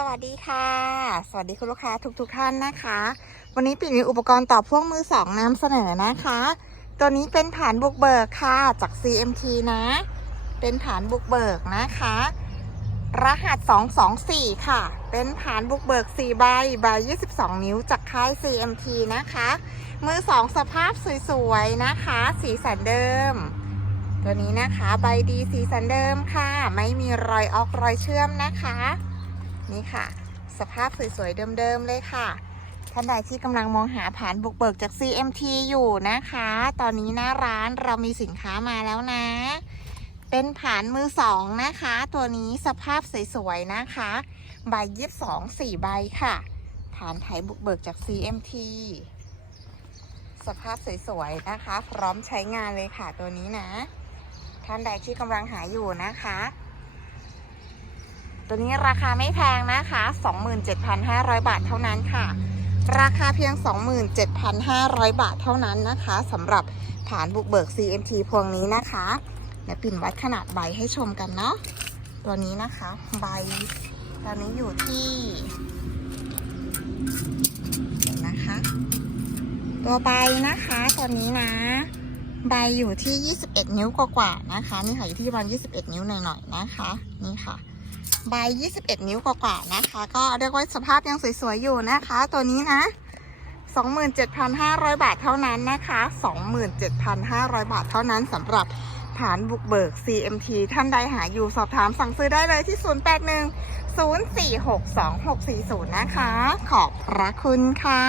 สวัสดีค่ะ สวัสดีคุณลูกค้าทุกๆทท่านนะคะ วันนี้ปิดมีอุปกรณ์ต่อพ่วงมือสองนำเสนอนะคะ ตัวนี้เป็นฐานบุกเบิกค่ะจาก CMT นะ เป็นฐานบุกเบิกนะคะ รหัส 224 ค่ะ เป็นฐานบุกเบิก 4 ใบใบ 22 นิ้วจากค่าย CMT นะคะ มือ2สภาพสวยๆนะคะ สีสันเดิม ตัวนี้นะคะใบดีสีสันเดิมค่ะ ไม่มีรอยออกรอยเชื่อมนะคะ นี่ค่ะ สภาพสวยๆเดิมๆเลยค่ะท่านใดที่กำลังมองหาผ่านบุกเบิกจาก CMT อยู่นะคะ ตอนนี้หน้าร้านเรามีสินค้ามาแล้วนะ เป็นผ่านมือสองนะคะ ตัวนี้สภาพสวยๆนะคะ ใบยี่สองสี่ใบค่ะฐานไถบุกเบิกจาก CMT สภาพสวยๆนะคะ พร้อมใช้งานเลยค่ะตัวนี้นะ ท่านใดที่กำลังหาอยู่นะคะ ตัวนี้ราคาไม่แพงนะคะ 27,500 บาทเท่านั้นค่ะ ราคาเพียง 27,500 บาทเท่านั้นนะคะสำหรับฐานบุกเบิก CMT พวงนี้นะคะเดี๋ยวปิ่นวัดขนาดใบให้ชมกันเนาะตัวนี้นะคะใบตอนนี้อยู่ที่นะคะ ตัวใบนะคะตอนนี้นะใบอยู่ที่ 21 นิ้วกว่าๆนะคะ นี่ค่ะอยู่ที่ประมาณ21 นิ้วหน่อยๆนะคะ นี่ค่ะ ใบ 21 นิ้วกว่าๆนะคะ ก็เรียกว่าสภาพยังสวยๆอยู่นะคะ ตัวนี้นะ 27,500 บาทเท่านั้นนะคะ 27,500 บาทเท่านั้นสำหรับฐานบุกเบิก CMT ท่านใดหาอยู่สอบถามสั่งซื้อได้เลยที่ 081 046 2640 นะคะ ขอบพระคุณค่ะ